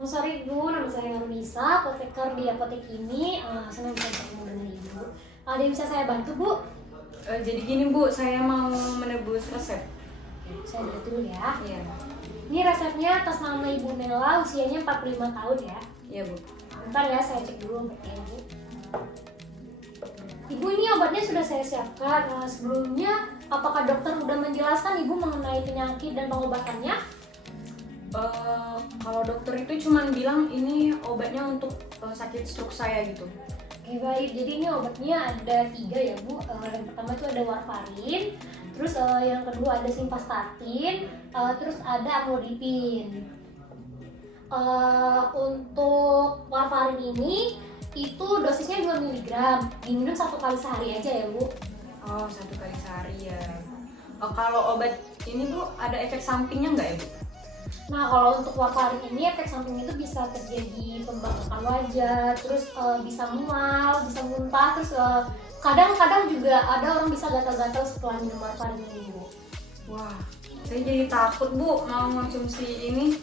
Oh, sorry Ibu, nama saya Nurmisa, apoteker di apotek ini. Senang bisa bertemu dengan Ibu. Ada yang bisa saya bantu, Bu? Jadi gini Bu, saya mau menebus resep. Oke, saya lihat dulu ya. Iya, Ini resepnya atas nama Ibu Nela, usianya 45 tahun ya. iya Bu. Bentar ya, saya cek dulu obatnya Ibu. Ibu, ini obatnya sudah saya siapkan. Sebelumnya, apakah dokter sudah menjelaskan Ibu mengenai penyakit dan pengobatannya? Kalau dokter itu cuman bilang ini obatnya untuk sakit stroke saya gitu. Oke baik, jadi ini obatnya ada 3 ya Bu. Yang pertama itu ada warfarin, terus yang kedua ada simvastatin, terus ada amlodipin. Untuk warfarin ini itu dosisnya 2 miligram, diminum 1 kali sehari aja ya Bu. Oh, 1 kali sehari ya. Kalau obat ini Bu, ada efek sampingnya nggak ya Bu? Nah, kalau untuk warfarin ini efek samping itu bisa terjadi pembengkakan wajah, terus bisa mual, bisa muntah, terus kadang-kadang juga ada orang bisa gatal-gatal setelah minum warfarin ini, Bu. Wah, saya jadi takut Bu mau konsumsi ini.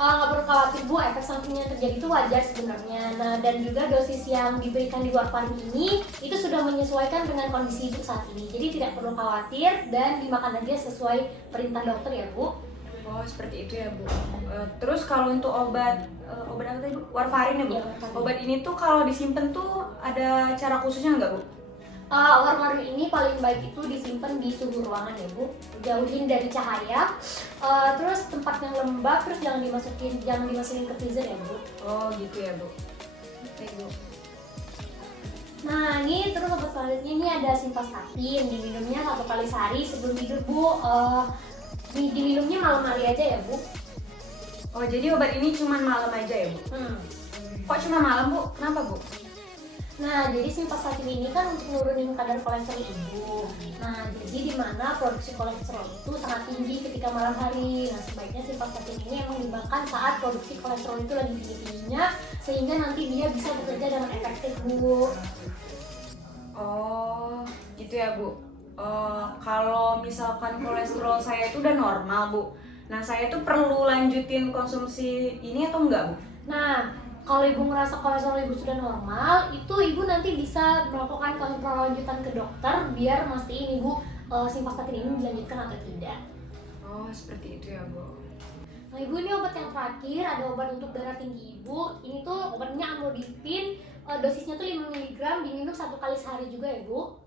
Nggak perlu khawatir Bu, efek samping yang terjadi itu wajar sebenarnya. Nah, dan juga dosis yang diberikan di warfarin ini itu sudah menyesuaikan dengan kondisi Ibu saat ini. Jadi tidak perlu khawatir dan dimakan aja sesuai perintah dokter ya Bu. Oh, seperti itu ya Bu. Terus kalau untuk obat obat apa tadi Bu? Warfarin ya Bu. Iya, warfarin. Obat ini tuh kalau disimpan tuh ada cara khususnya nggak Bu? Warfarin ini paling baik itu disimpan di suhu ruangan ya Bu, jauhin dari cahaya, terus tempat yang lembab, terus jangan dimasukin ke freezer ya Bu. Oh, gitu ya Bu. Oke Bu. Nah ini terus obat selanjutnya ini ada simvastatin, diminumnya 1 kali sehari sebelum tidur Bu. Diminumnya malam hari aja ya Bu. Oh, jadi obat ini cuma malam aja ya Bu? Kok cuma malam Bu? Kenapa Bu? Nah, jadi simvastatin ini kan untuk nurunin kadar kolesterol Ibu. Nah, jadi di mana produksi kolesterol itu sangat tinggi ketika malam hari. Nah, sebaiknya simvastatin ini emang dimakan saat produksi kolesterol itu lagi tinggi-tingginya, sehingga nanti dia bisa bekerja dengan efektif, Bu. Oh, gitu ya Bu. Kalau misalkan kolesterol saya itu udah normal Bu. Nah, saya itu perlu lanjutin konsumsi ini atau enggak Bu? Nah, kalau Ibu ngerasa kolesterol Ibu sudah normal, itu Ibu nanti bisa melakukan kontrol lanjutan ke dokter biar mastiin Ibu simvastatin ini dilanjutkan atau tidak. Oh, seperti itu ya Bu. Nah Ibu, ini obat yang terakhir, ada obat untuk darah tinggi Ibu. Ini tuh obatnya amlodipin, dosisnya tuh 5 miligram, diminum 1 kali sehari juga ya Bu.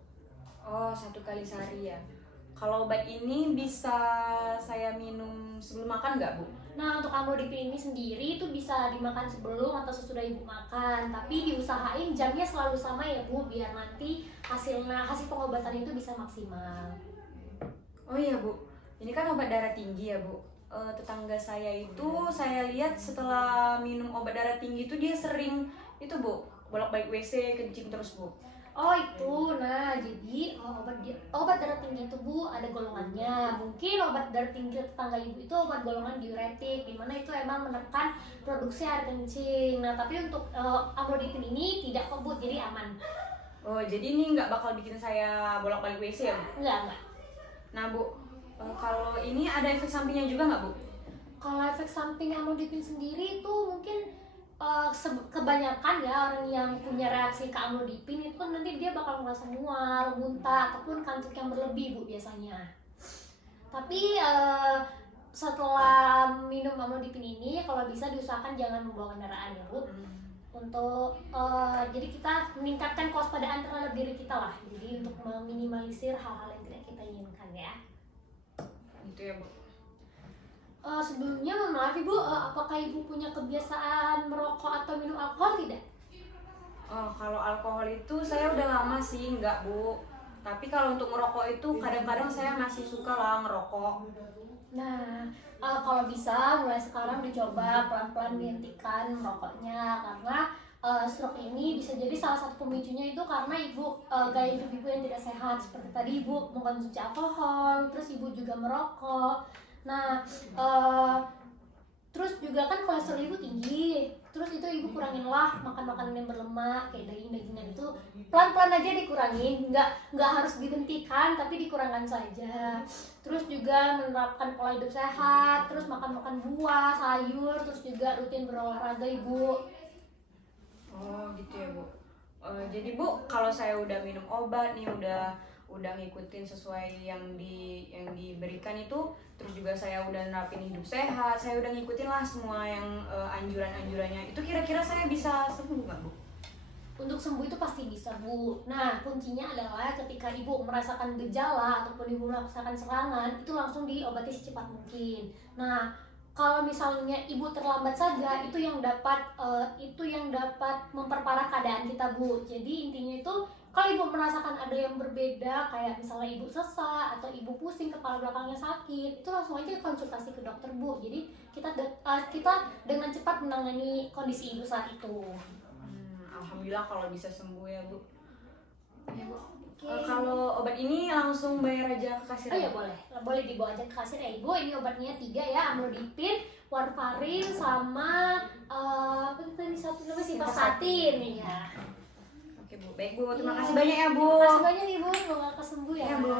Oh, 1 kali sehari ya. Kalau obat ini bisa saya minum sebelum makan nggak Bu? Nah untuk amlodipin ini sendiri itu bisa dimakan sebelum atau sesudah Ibu makan. Tapi diusahain jamnya selalu sama ya Bu, biar nanti hasil pengobatan itu bisa maksimal. Oh iya Bu, ini kan obat darah tinggi ya Bu. Tetangga saya itu saya lihat setelah minum obat darah tinggi itu dia sering itu Bu, bolak-balik WC, kencing terus Bu. Oh itu, nah jadi obat darah tinggi itu Bu ada golongannya. Mungkin obat darah tinggi tetangga Ibu itu obat golongan diuretik, dimana itu emang menekan produksi air kencing. Nah tapi untuk amlodipin ini tidak kok Bu, jadi aman. Oh, jadi ini nggak bakal bikin saya bolak-balik WC ya Bu? Enggak. Nah Bu, kalau ini ada efek sampingnya juga nggak Bu? Kalau efek samping amlodipin sendiri itu mungkin kebanyakan ya orang yang punya reaksi ke amlodipin itu kan nanti dia bakal merasa mual, muntah, ataupun kantuk yang berlebih Bu biasanya. Tapi setelah minum amlodipin ini kalau bisa diusahakan jangan membawa kendaraan ya Bu. Untuk jadi kita meningkatkan kewaspadaan terhadap diri kita lah. Jadi untuk meminimalisir hal-hal yang tidak kita inginkan ya. Itu ya Bu. Sebelumnya mohon maaf Ibu, apakah Ibu punya kebiasaan merokok atau minum alkohol tidak? Oh, kalau alkohol itu saya udah lama sih nggak Bu. Tapi kalau untuk merokok itu kadang-kadang saya masih suka lah ngerokok. Nah, kalau bisa mulai sekarang dicoba pelan-pelan dihentikan merokoknya karena stroke ini bisa jadi salah satu pemicunya itu karena Ibu gaya hidup Ibu yang tidak sehat, seperti tadi Ibu mengkonsumsi alkohol, terus Ibu juga merokok. Nah, Terus juga kan kolesterol ibu tinggi, terus itu ibu kuranginlah makan makanan yang berlemak kayak daging-dagingan itu pelan-pelan aja dikurangin, nggak harus dihentikan tapi dikurangkan saja. Terus juga menerapkan pola hidup sehat, terus makan buah, sayur, terus juga rutin berolahraga ibu. Oh gitu ya Bu. Jadi Bu, kalau saya udah minum obat nih, udah ngikutin sesuai yang diberikan itu, terus juga saya udah nerapin hidup sehat, saya udah ngikutin lah semua yang anjurannya, itu kira-kira saya bisa sembuh nggak Bu? Untuk sembuh itu pasti bisa Bu. Nah kuncinya adalah ketika ibu merasakan gejala ataupun ibu merasakan serangan itu langsung diobati secepat mungkin. Nah kalau misalnya ibu terlambat saja itu yang dapat memperparah keadaan kita Bu. Jadi intinya itu kalau ibu merasakan ada yang berbeda kayak misalnya ibu sesak atau ibu pusing, kepala belakangnya sakit, itu langsung aja konsultasi ke dokter Bu. Jadi kita dengan cepat menangani kondisi ibu saat itu. Alhamdulillah kalau bisa sembuh ya Bu. Ya Bu. Oke. Kalau obat ini langsung bayar aja ke kasir? Oh ya boleh dibawa aja ke kasir ya ibu. Ini obatnya 3 ya, amlodipin, warfarin, sama apa tadi satu namanya simvastatin ya. Oke Bu, baik Bu, terima Iya. kasih banyak ya Bu. Terima kasih banyak ibu, semoga kesembuh ya. Ya, Bu.